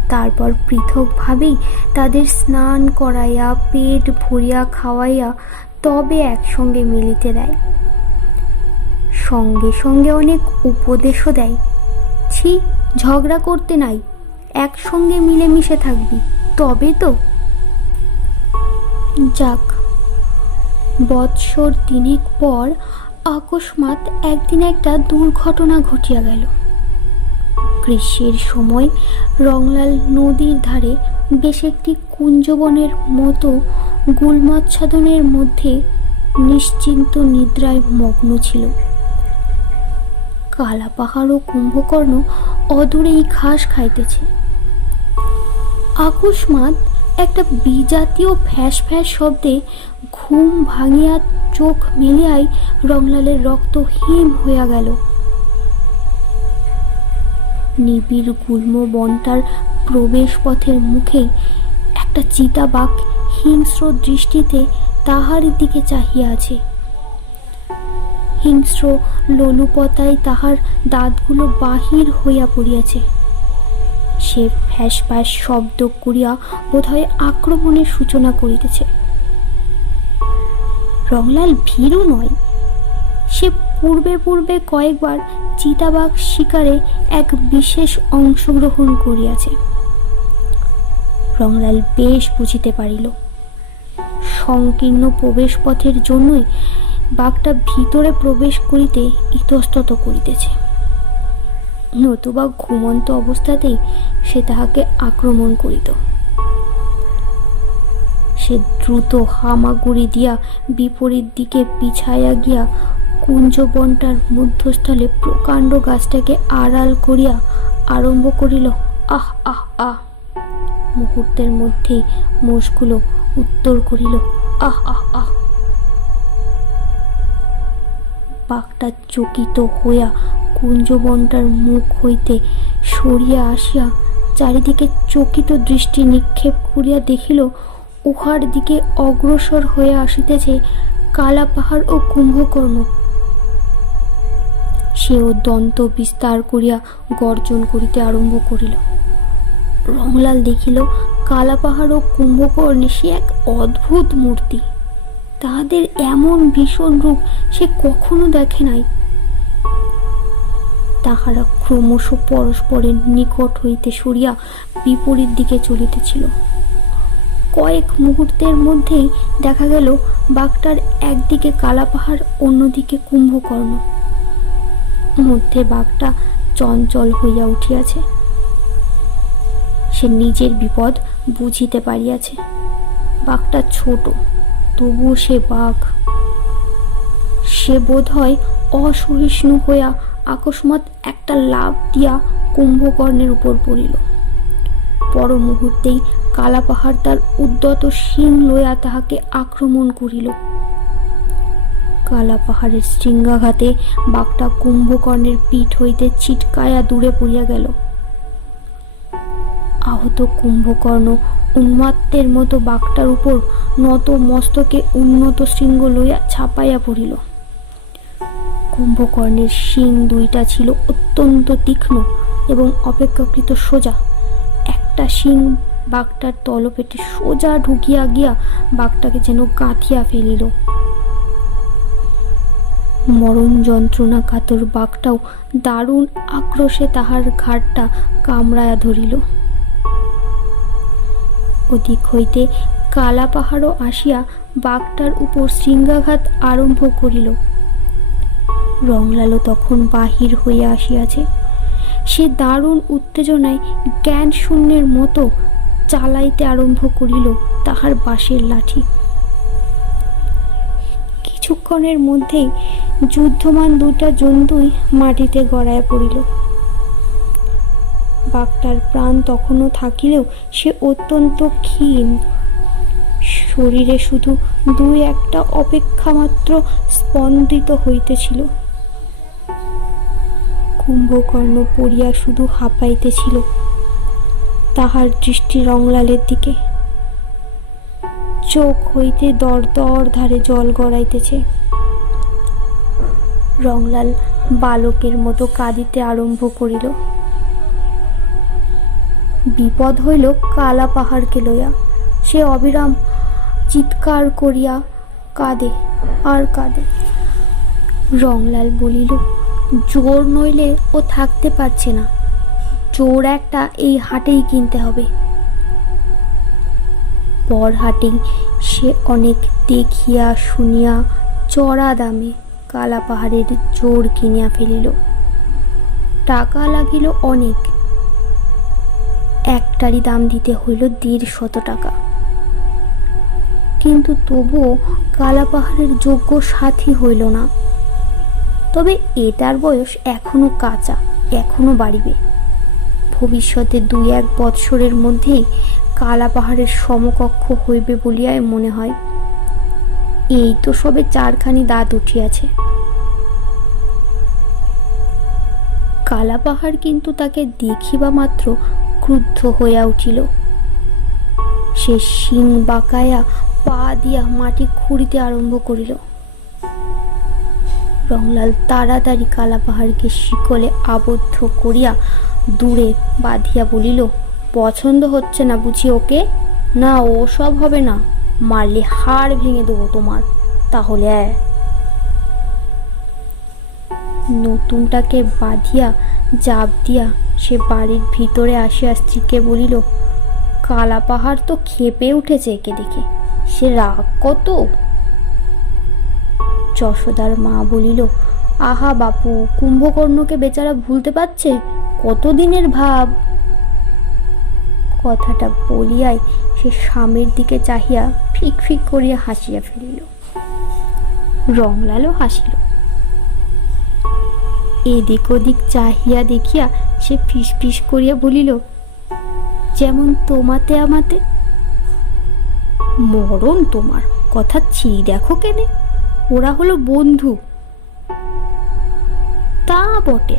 তারপর পৃথকভাবেই তাদের স্নান করাইয়া পেট ভরিয়া খাওয়াইয়া তবে একসঙ্গে মিলিতে দেয়। সঙ্গে সঙ্গে অনেক উপদেশও দেয়, ছি, ঝগড়া করতে নাই, একসঙ্গে মিলেমিশে থাকবি, তবে তো। যাক, বৎসর তিনেক পর আকস্মাৎ একদিন একটা দুর্ঘটনা ঘটিয়া গেল। গ্রীষ্মের সময় রংলাল নদীর ধারে বেশ একটি কুঞ্জবনের মতো গুল্মাচ্ছাদনের মধ্যে নিশ্চিন্ত নিদ্রায় মগ্ন ছিল। কালাপাহাড় ও কুম্ভকর্ণ অদূরেই ঘাস খাইতেছে। আকস্মাৎ একটা বিজাতীয় ফ্যাস ফ্যাস শব্দে ঘুম ভাঙিয়া চোখ মেলিয়াই রংলালের রক্ত হিম হইয়া গেল। নিবিড় গুল্ম বনটার প্রবেশ পথের মুখেই একটা চিতাবাঘ হিংস্র দৃষ্টিতে তাহার দিকে চাহিয়া আছে। হিংস্র লোলুপতায় তাহার দাঁতগুলো বাহির হইয়া পড়িয়াছে। সে ফ্যাস ফ্যাস শব্দ করিয়া বোধহয় আক্রমণের সূচনা করিতেছে। রংলাল ভীরু নয়, সে পূর্বে পূর্বে কয়েকবার চিতাবাঘ শিকারে এক বিশেষ অংশগ্রহণ করিয়াছে। রংলাল বেশ বুঝিতে পারিল, সংকীর্ণ প্রবেশ পথের জন্যই বাঘটা ভিতরে প্রবেশ করিতে ইতস্তত করিতেছে, নতুবা ঘুমন্ত অবস্থাতেই সে তাহাকে আক্রমণ করিত। সে দ্রুত হামাগুড়ি দিয়া বিপরীত দিকে পিছাইয়া গিয়া কুঞ্জবনটার মধ্যস্থলে প্রকাণ্ড গাছটাকে আড়াল করিয়া আরম্ভ করিল আহ আহ আহ। মুহূর্তের মধ্যেই মোষগুলো উত্তর করিল আহ আহ আহ। বাঘটা চকিত হইয়া কুঞ্জবনটার মুখ হইতে সরিয়া আসিয়া চারিদিকে চকিত দৃষ্টি নিক্ষেপ করিয়া দেখিল উহার দিকে অগ্রসর হইয়া আসিতেছে কালাপাহাড় ও কুম্ভকর্ণ। সেও দন্ত বিস্তার করিয়া গর্জন করিতে আরম্ভ করিল। রংলাল দেখিল কালাপাহাড় ও কুম্ভকর্ণে সে এক অদ্ভুত মূর্তি। তাহাদের এমন ভীষণ রূপ সে কখনো দেখে নাই। তাহারা ক্রমশ পরস্পরের নিকট হইতে সরিয়া বিপরীত দিকে চলিতেছিল। কয়েক মুহূর্তের মধ্যেই দেখা গেল বাঘটার একদিকে কালাপাহাড়, অন্যদিকে কুম্ভকর্ণ। মধ্যে বাঘটা চঞ্চল হইয়া উঠিয়াছে। সে নিজের বিপদ বুঝিতে পারিয়াছে। বাঘটা ছোট, তবুও সে বাঘ। সে বোধ হয় অসহিষ্ণু হইয়া আকস্মাৎ একটা লাফ দিয়া কুম্ভকর্ণের উপর পড়িল। পর মুহূর্তেই কালাপাহাড় তার উদ্যত শিং লইয়া তাহাকে আক্রমণ করিল। কালাপাহাড়ের শৃঙ্গাঘাতে বাঘটা কুম্ভকর্ণের পিঠ হইতে ছিটকায়া দূরে পড়িয়া গেল। আহত কুম্ভকর্ণ উন্মাত্তের মতো বাঘটার উপর নত মস্তকে উন্নত শৃঙ্গ লইয়া ছাপাইয়া পড়িল। কুম্ভকর্ণের শিং দুইটা ছিল অত্যন্ত তীক্ষ্ণ এবং অপেক্ষাকৃত সোজা। একটা শিং বাঘটার তলপেটে সোজা ঢুকিয়া গিয়া বাঘটাকে যেন গাঁথিয়া ফেলিল। মরণ যন্ত্রণা কাতর বাঘটাও দারুণ আক্রোশে তাহার ঘাড়টা কামড়ায়া ধরিল। ওদিক হইতে কালাপাহাড়ও আসিয়া বাঘটার উপর শৃঙ্গাঘাত আরম্ভ করিল। রংলালও তখন বাহির হইয়া আসিয়াছে। সে দারুণ উত্তেজনায় জ্ঞান শূন্যের মতো চালাইতে আরম্ভ করিল তাহার বাঁশের লাঠি। কিছুক্ষণের মধ্যেই যুদ্ধমান দুটা জন্তুই মাটিতে গড়াইয়া পড়িল। বাঘটার প্রাণ তখনও থাকিলেও সে অত্যন্ত ক্ষীণ। শরীরে শুধু দুই একটা অপেক্ষা মাত্র স্পন্দিত হইতেছিল। কুম্ভকর্ণ পড়িয়া শুধু হাঁপাইতেছিল। তাহার দৃষ্টি রংলালের দিকে। চোখ হইতে দর দর ধারে জল গড়াইতেছে। রংলাল বালকের মতো কাঁদিতে আরম্ভ করিল। বিপদ হইল কালাপাহাড়কে লইয়া। সে অবিরাম চিৎকার করিয়া কাঁদে আর কাঁদে। রংলাল বলিল, জোর নইলে ও থাকতে পারছে না। জোর একটা এই হাটেই কিনতে হবে। পর হাটেই সে অনেক দেখিয়া শুনিয়া চড়া দামে কালাপাহাড়ের জোর কিনিয়া ফেলিল। টাকা লাগিল অনেক। একটারই দাম দিতে হইল 150 টাকা। কিন্তু তবুও কালাপাহাড়ের যোগ্য সাথী হইল না। তবে এটার বয়স এখনো কাঁচা, এখনো বাড়িবে। ভবিষ্যতে 2-1 বৎসরের মধ্যেই কালাপাহাড়ের সমকক্ষ হইবে বলিয়াই মনে হয়। এই তো সবে 4খানি দাঁত উঠিয়াছে। কালাপাহাড় কিন্তু তাকে দেখিবা মাত্র ক্রুদ্ধ হইয়া উঠিল। সে শিং বাঁকাইয়া পা দিয়া মাটি খুঁড়িতে আরম্ভ করিল। রংলাল তাড়াতাড়ি কালাপাহাড়কে শিকলে আবদ্ধ করিয়া দূরে বাঁধিয়া বলিল, পছন্দ হচ্ছে না বুঝি ওকে? না, ও সব হবে না। মারলে হাড় ভেঙে দেবো তোমার। তাহলে নতুনটাকে বাঁধিয়া জাপ দিয়া সে বাড়ির ভিতরে আসিয়া স্ত্রীকে বলিল, কালাপাহাড় তো ক্ষেপে উঠেছে একে দেখে। সে রাগ কত! যশোদার মা বলিল, আহা বাপু, কুম্ভকর্ণকে বেচারা ভুলতে পারছে, কতদিনের ভাব। কথাটা বলিয়াই সে স্বামীর দিকে চাহিয়া ফিক ফিক করিয়া হাসিয়া ফেলিল। রংলালও হাসিল। এদিক ওদিক চাহিয়া দেখিয়া সে ফিস ফিস করিয়া বলিল, যেমন তোমাতে আমাতে। মরণ তোমার, কথা চিড়ি দেখো কেনে, ওরা হলো বন্ধু। তা বটে।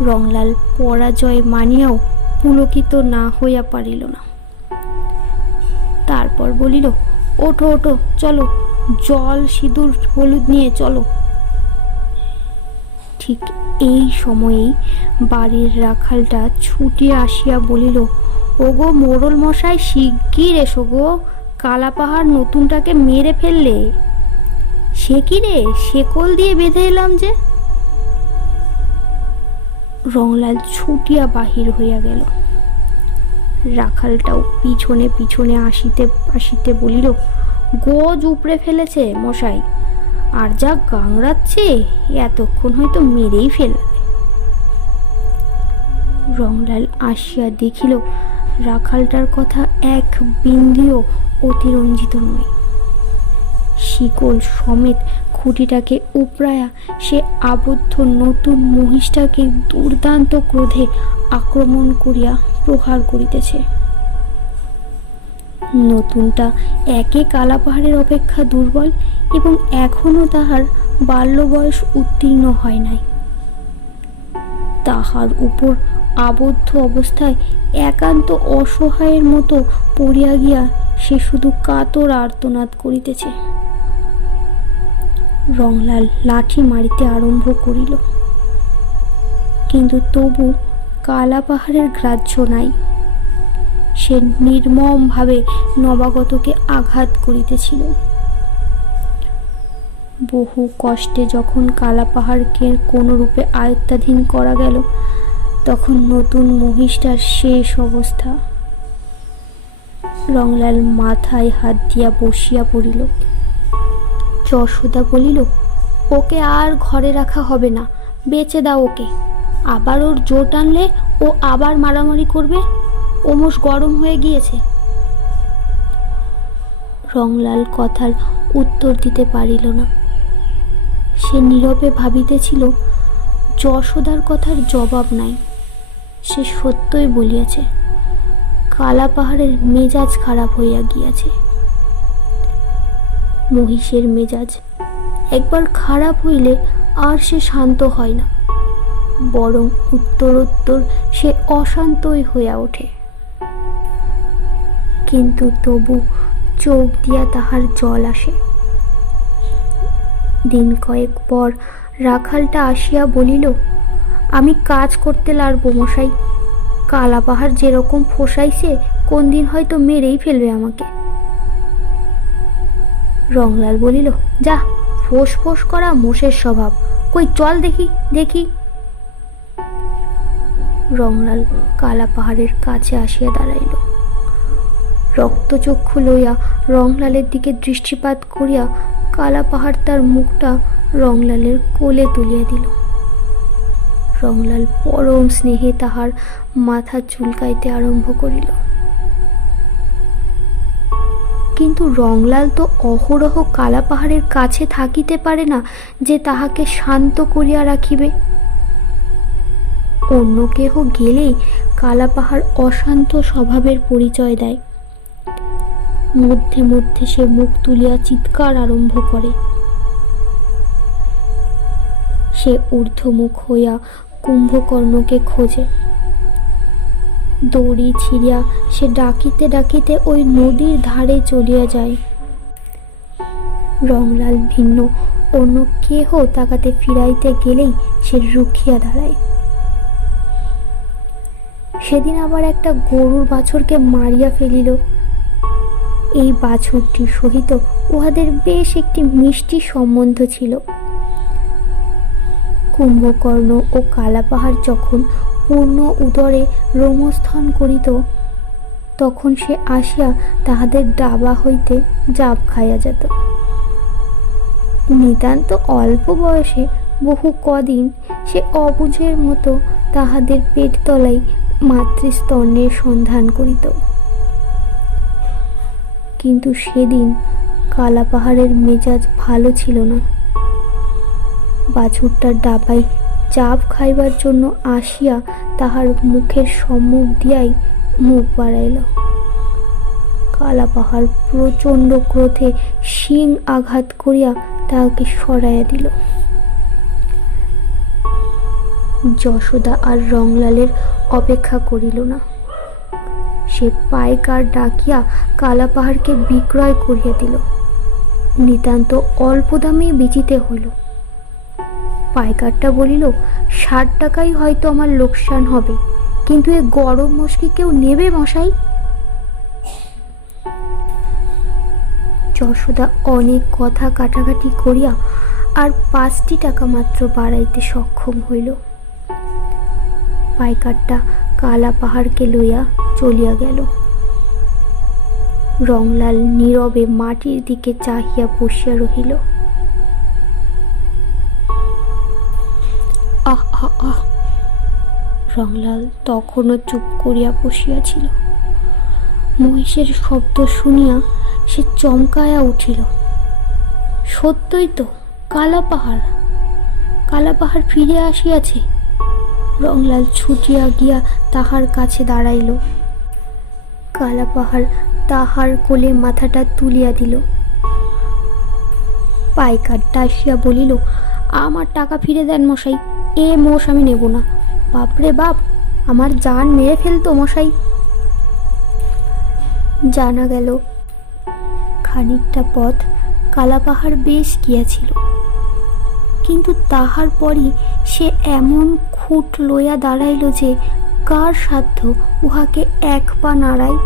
রংলাল পরাজয় মানিয়াও পুলকিত না হইয়া পারিল না। তারপর বলিল, ওঠো ওঠো, চলো, জল সিঁদুর হলুদ নিয়ে চলো। ঠিক এই সময়েই বাড়ির রাখালটা ছুটিয়া আসিয়া বলিল, ওগো মোড়ল মশাই, শিগগির এসো গো, কালাপাহাড় নতুনটাকে মেরে ফেললে। সে কি রে, শেকল দিয়ে বেঁধে এলাম যে। রংলাল ছুটিয়া বাহির হইয়া গেল। রাখালটাও পিছনে পিছনে আসিতে আসিতে বলিল, গোজ উপড়ে ফেলেছে মশাই, আর যা গাংড়াচ্ছে, এতক্ষণ হয়তো মেরেই ফেলবে। রংলাল আসিয়া দেখিল রাখালটার কথা এক বিন্দুও অতিরঞ্জিত নয়। শিকল সমেত খুঁটিটাকে উপড়ায়া সে আবদ্ধ নতুন মহিষটাকে দুর্দান্ত ক্রোধে আক্রমণ করিয়া প্রহার করিতেছে। নতুনটা একে কালাপাহাড়ের অপেক্ষা দুর্বল এবং এখনো তাহার বাল্য বয়স উত্তীর্ণ হয় নাই। তাহার উপর আবদ্ধ অবস্থায় একান্ত অসহায়ের মতো পড়িয়া গিয়া সে শুধু কাতর আর্তনাদ করিতেছে। রংলাল লাঠি মারিতে আরম্ভ করিল, কিন্তু তবু কালাপাহাড়ের গ্রাহ্য নাই। সে নির্মম ভাবে নবাগতকে আঘাত করিতেছিল। বহু কষ্টে যখন কালাপাহাড়কে কোনো রূপে আয়ত্তাধীন করা গেল, তখন নতুন মহিষটার শেষ অবস্থা। রংলাল মাথায় হাত দিয়া বসিয়া পড়িল। যশোদা বলিল, ওকে আর ঘরে রাখা হবে না, বেচে দাও ওকে। আবার ওর জোর টানলে ও আবার মারামারি করবে, ওমস গরম হয়ে গিয়েছে। রংলাল কথার উত্তর দিতে পারিল না। সে নীরবে ভাবিতেছিল, যশোদার কথার জবাব নাই। সে সত্যই বলিয়াছে, কালাপাহাড়ের মেজাজ খারাপ হইয়া গিয়াছে। মহিষের মেজাজ একবার খারাপ হইলে আর সে শান্ত হয় না, বরং উত্তরোত্তর সে অশান্তই হইয়া ওঠে। কিন্তু তবু চোখ দিয়া তাহার জল আসে। দিন কয়েক পর রাখালটা আসিয়া বলিল, আমি কাজ করতে লাগবো মশাই, কালাপাহাড় যেরকম ফোসাইছে, কোন দিন হয়তো মেরেই ফেলবে আমাকে। রংলাল বলিল, যা, ফোঁস ফোঁস করা মোষের স্বভাব, কই চল দেখি দেখি। রংলাল কালাপাহাড়ের কাছে আসিয়া দাঁড়াইল। রক্তচক্ষু লইয়া রংলালের দিকে দৃষ্টিপাত করিয়া কালাপাহাড় তার মুখটা রংলালের কোলে তুলিয়া দিল। রংলাল পরম স্নেহে তাহার মাথা চুলকাইতে আরম্ভ করিল। কিন্তু রংলাল তো অহরহ কালাপাহাড়ের কাছে থাকিতে পারে না যে তাহাকে শান্ত করিয়া রাখিবে। অন্য কেহ গেলেই কালাপাহাড় অশান্ত স্বভাবের পরিচয় দেয়। মধ্যে মধ্যে সে মুখ তুলিয়া চিৎকার আরম্ভ করে। সে ঊর্ধ্বমুখ হইয়া কুম্ভকর্ণকে খোঁজে। দড়ি ছিঁড়িয়া সে ডাকিতে ডাকিতে ওই নদীর ধারে চলিয়া যায়। রংলাল ভিন্ন অন্য কেহ তাকাতে ফিরাইতে গেলেই সে রুখিয়া দাঁড়ায়। সেদিন আবার একটা গরুর বাছুরকে মারিয়া ফেলিল। এই বাছুরটির সহিত উহাদের বেশ একটি মিষ্টি সম্বন্ধ ছিল। কুম্ভকর্ণ ও কালাপাহাড় যখন পূর্ণ উদরে রোমস্থন করিত, তখন সে আসিয়া তাহাদের ডাবা হইতে জাপ খাইয়া যেত। নিতান্ত অল্প বয়সে বহু কদিন সে অবুঝের মতো তাহাদের পেট তলায় মাতৃস্তন্যের সন্ধান করিত। কিন্তু সেদিন কালাপাহাড়ের মেজাজ ভালো ছিল না। বাছুরটার ডাবায় চাপ খাইবার জন্য আসিয়া তাহার মুখের সম্মুখ দিয়াই মুখ বাড়াইল। কালাপাহাড় প্রচণ্ড ক্রোধে শিং আঘাত করিয়া তাহাকে সরাইয়া দিল। যশোদা আর রংলালের অপেক্ষা করিল না। সে পাইকার ডাকিয়া কালাপাহাড়কে বিক্রয় করিয়া দিল। নিতান্ত অল্প দামে বেচিতে হইল। পাইকারটা বলিল, 60 টাকাই হয়তো আমার লোকসান হবে, কিন্তু এ গরম মশকি কেউ নেবে মশাই? যশোদা অনেক কথা কাটাকাটি করিয়া আর 5টি টাকা মাত্র বাড়াইতে সক্ষম হইল। পাইকারটা কালাপাহাড়কে লইয়া চলিয়া গেল। রংলাল নীরবে মাটির দিকে চাহিয়া বসিয়া রহিল। আহ আহ আহ! রংলাল তখনও চুপ করিয়া বসিয়াছিল। মহিষের শব্দ শুনিয়া সে চমকায়া উঠিল। সত্যই তো, কালাপাহাড়! কালাপাহাড় ফিরে আসিয়াছে। রংলাল ছুটিয়া গিয়া তাহার কাছে দাঁড়াইল। কালাপাহাড় তাহার কোলে মাথাটা তুলিয়া দিল। পাইকারটা আসিয়া বলিল, আমার টাকা ফিরে দেন মশাই, এ মোষ আমি নেব না। বাপরে বাপ, আমার জান মেরে ফেলতো মশাই। জানা গেল খানিকটা পথ কালাপাহাড় বেশ গিয়াছিল, কিন্তু তাহার পরই সে এমন খুঁট লইয়া দাঁড়াইল যে কার সাধ্য উহাকে এক পা নাড়ায়।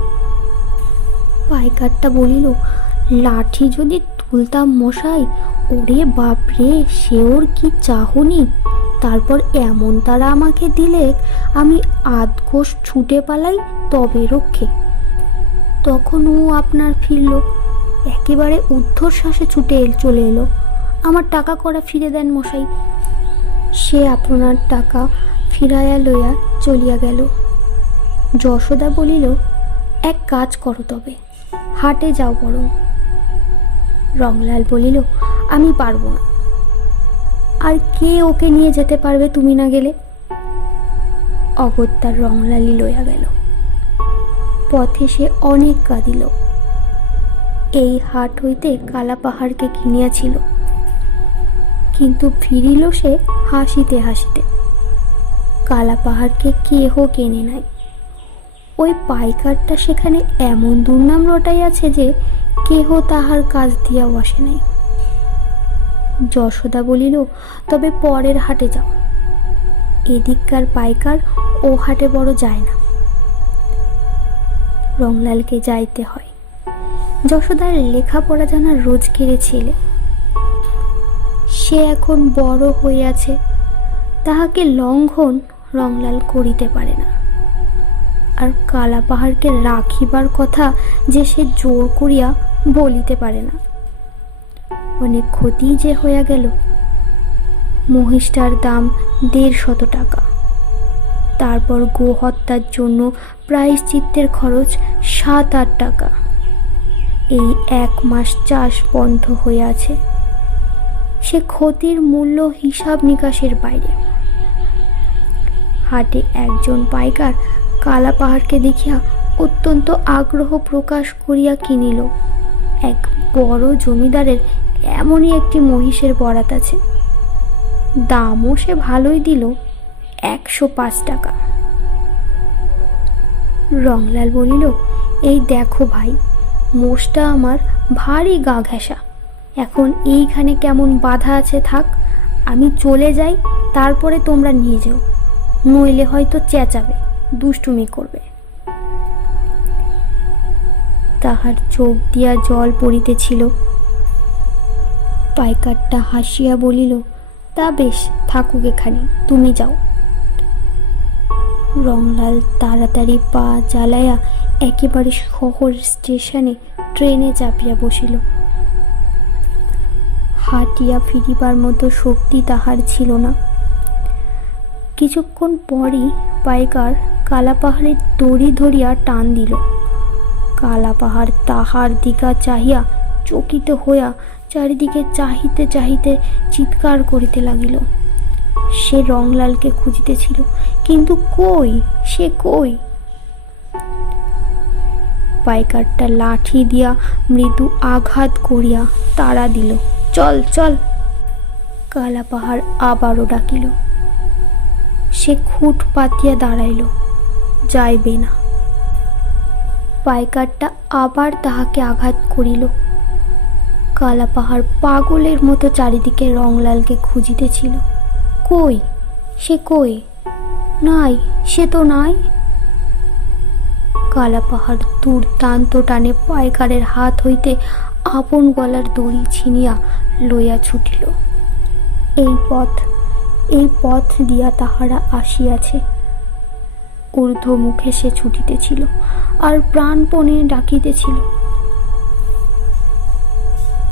পাইকারটা বলিল, লাঠি যদি তুলতাম মশাই! ওরে বাপরে, সে ওর কি চাহনি! তারপর এমন তারা আমাকে দিলে আমি আধঘোষ ছুটে পালাই তবে রক্ষে। তখন ও আপনার ফিরল, একেবারে ঊর্ধ্বশ্বাসে ছুটে চলে এলো, আমার টাকা কড়া ফিরে দেন মশাই। সে আপনার টাকা ফিরাইয়া লইয়া চলিয়া গেল। যশোদা বলিল, এক কাজ করো তবে, হাটে যাও বরং। রংলাল বলিল, আমি পারবো না। আর কে ওকে নিয়ে যেতে পারবে তুমি না গেলে? অগত্যা রংলালই লইয়া গেল। পথে সে অনেক কাঁদিল। এই হাট হইতে কালাপাহাড়কে কিনিয়াছিল, কিন্তু ফিরিল সে হাসিতে হাসিতে। কালাপাহাড়কে কেহ কেনে নাই। ওই পাইকারটা সেখানে এমন দুর্নাম রটাইয়াছে যে কেহ তাহার কাজ দিয়াও আসে নাই। যশোদা বলিল, তবে পরের হাটে যাও, এদিককার পাইকার ও হাটে বড় যায় না। রংলালকে যাইতে হয়। যশোদার লেখাপড়া জানার রোজগেরে ছেলে, সে এখন বড় হইয়াছে, তাহাকে লঙ্ঘন রংলাল করিতে পারে না। আর কালাপাহাড়কে রাখিবার কথা যে সে জোর করিয়া বলিতে পারে না। অনেক ক্ষতি যে হইয়া গেল। মহিষটার দাম 150 টাকা, তারপর গো হত্যার জন্য প্রায়শ্চিত্তের খরচ 7-8 টাকা। এই 1 মাস চাষ বন্ধ হয়ে আছে। সে ক্ষতির মূল্য হিসাব নিকাশের বাইরে। হাটে একজন পাইকার কালাপাহাড়কে দেখিয়া অত্যন্ত আগ্রহ প্রকাশ করিয়া কিনিল। এক বড় জমিদারের এমনই একটি মহিষের বরাত আছে। দামও সে ভালোই দিল, 105 টাকা। রংলাল বলিল, এই দেখো ভাই, মোষটা আমার ভারী গা ঘেঁষা, এখন এইখানে কেমন বাধা আছে, থাক, আমি চলে যাই, তারপরে তোমরা নিয়ে যাও, নইলে হয়তো চেঁচাবে, দুষ্টুমি করবে। তাহার চোখ দিয়া জল পড়িতেছিল। পাইকারটা হাসিয়া বলিল, তা বেশ, থাকুক এখানে, তুমি যাও। রংলাল তাড়াতাড়ি পা চালাইয়া একেবারে শহর স্টেশনে ট্রেনে চাপিয়া বসিল। হাঁটিয়া ফিরিবার মতো শক্তি তাহার ছিল না। কিছুক্ষণ পরই পাইকার কালাপাহাড়ের দড়ি ধরিয়া টান দিল। কালাপাহাড় তাহার দিকা চাহিয়া চকিত হইয়া চারিদিকে চাহিতে চাহিতে চিৎকার করিতে লাগিল। সে রংলালকে খুঁজিতেছিল, কিন্তু কই, সে কই? পাইকারটা লাঠি দিয়া মৃদু আঘাত করিয়া তাড়া দিল, চল চল। কালাপাহাড় আবারও ডাকিল। সে খুঁট পাতিয়া দাঁড়াইল, যাইবে না। পাইকারটা আবার তাহাকে আঘাত করিল। কালাপাহাড় পাগলের মতো চারিদিকে রংলালকে খুঁজিতেছিল। কই, সে কই? নাই, সে তো নাই। কালাপাহাড় দুর্দান্ত টানে পাইকারের হাত হইতে আপন গলার দড়ি ছিনিয়া লইয়া ছুটিল। এই পথ দিয়া তাহারা আসিয়াছে। ঊর্ধ্বমুখে সে ছুটিতেছিল আর প্রাণপণে ডাকিতেছিল।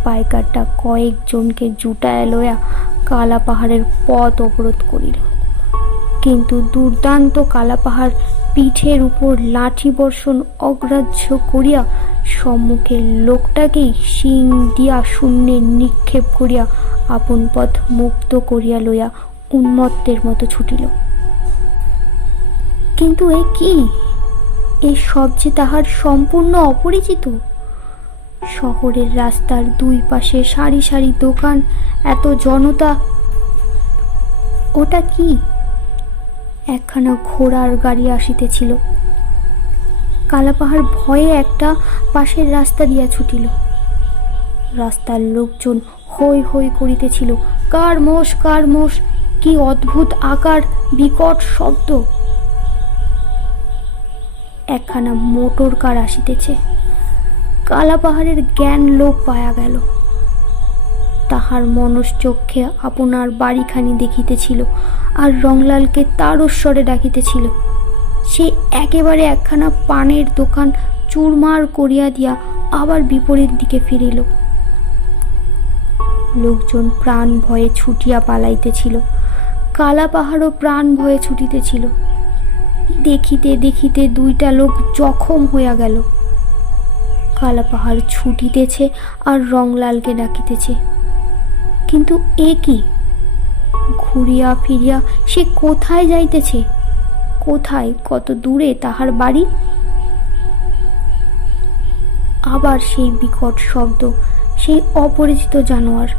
পাইকারটা কয়েকজনকে জুটায় লইয়া কালাপাহাড়ের পথ অবরোধ করিল, কিন্তু দুর্দান্ত কালাপাহাড় পিঠের উপর লাঠি বর্ষণ অগ্রাহ্য করিয়া সম্মুখের লোকটাকেই শিং দিয়া শূন্যে নিক্ষেপ করিয়া আপন পথ মুক্ত করিয়া লইয়া উন্মত্তের মতো ছুটিল। কিন্তু এ কি? এই সব যে তাহার সম্পূর্ণ অপরিচিত। শহরের রাস্তার দুই পাশে সারি সারি দোকান, এত জনতা। ওটা কি? একখানা ঘোড়ার গাড়ি আসিতেছিল। কালাপাহাড় ভয়ে একটা পাশের রাস্তা দিয়া ছুটিল। রাস্তার লোকজন হৈ হৈ করিতেছিল, কার মোষ, কার মোষ! কি অদ্ভুত আকার, বিকট শব্দ! একখানা মোটর কার আসিতেছে। কালাপাহাড়ের জ্ঞান লোপ পায়া গেল। তাহার মনশ্চক্ষে আপনার বাড়িখানি দেখিতেছিল আর রংলালকে তারস্বরে ডাকিতেছিল। সে একেবারে একখানা পানের দোকান চুরমার করিয়া দিয়া আবার বিপরীত দিকে ফিরিল। লোকজন প্রাণ ভয়ে ছুটিয়া পালাইতেছিল। কালাপাহাড়ও প্রাণ ভয়ে ছুটিতেছিল। দেখিতে দেখিতে দুইটা লোক জখম হইয়া গেল। কালাপাহাড় ছুটিতেছে আর রংলালকে ডাকিতেছে, কিন্তু এ কি? ঘুরিয়া ফিরিয়া সে কোথায় যাইতেছে? কোথায়, কত দূরে তাহার বাড়ি? আবার সেই বিকট শব্দ, সেই অপরিচিত জানোয়ার।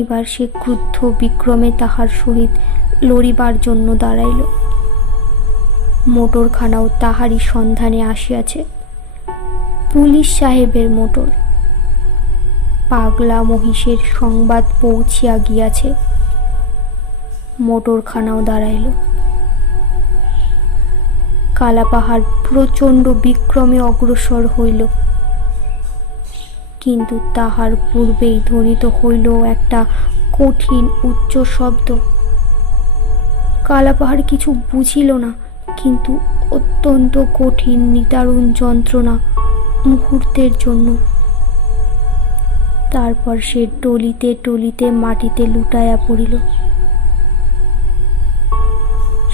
এবার সে ক্রুদ্ধ বিক্রমে তাহার সহিত লড়িবার জন্য দাঁড়াইল। মোটরখানাও তাহারই সন্ধানে আসিয়াছে। পুলিশ সাহেবের মোটর। পাগলা মহিষের সংবাদ পৌঁছিয়া গিয়াছে। মোটরখানাও দাঁড়াইল। কালাপাহাড় প্রচণ্ড বিক্রমে অগ্রসর হইল, কিন্তু তাহার পূর্বেই ধ্বনিত হইল একটা কঠিন উচ্চ শব্দ। কালাপাহাড় কিছু বুঝিল না, কিন্তু অত্যন্ত কঠিন নিদারুণ যন্ত্রণা মুহূর্তের জন্য। তারপর সে টলিতে টলিতে মাটিতে লুটাইয়া পড়িল।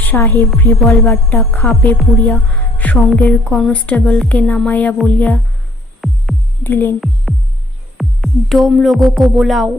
সাহেব রিভলভারটা খাপে পুরিয়া সঙ্গের কনস্টেবলকে নামাইয়া বলিয়া দিলেন, ডোম লোগো কো বোলাও।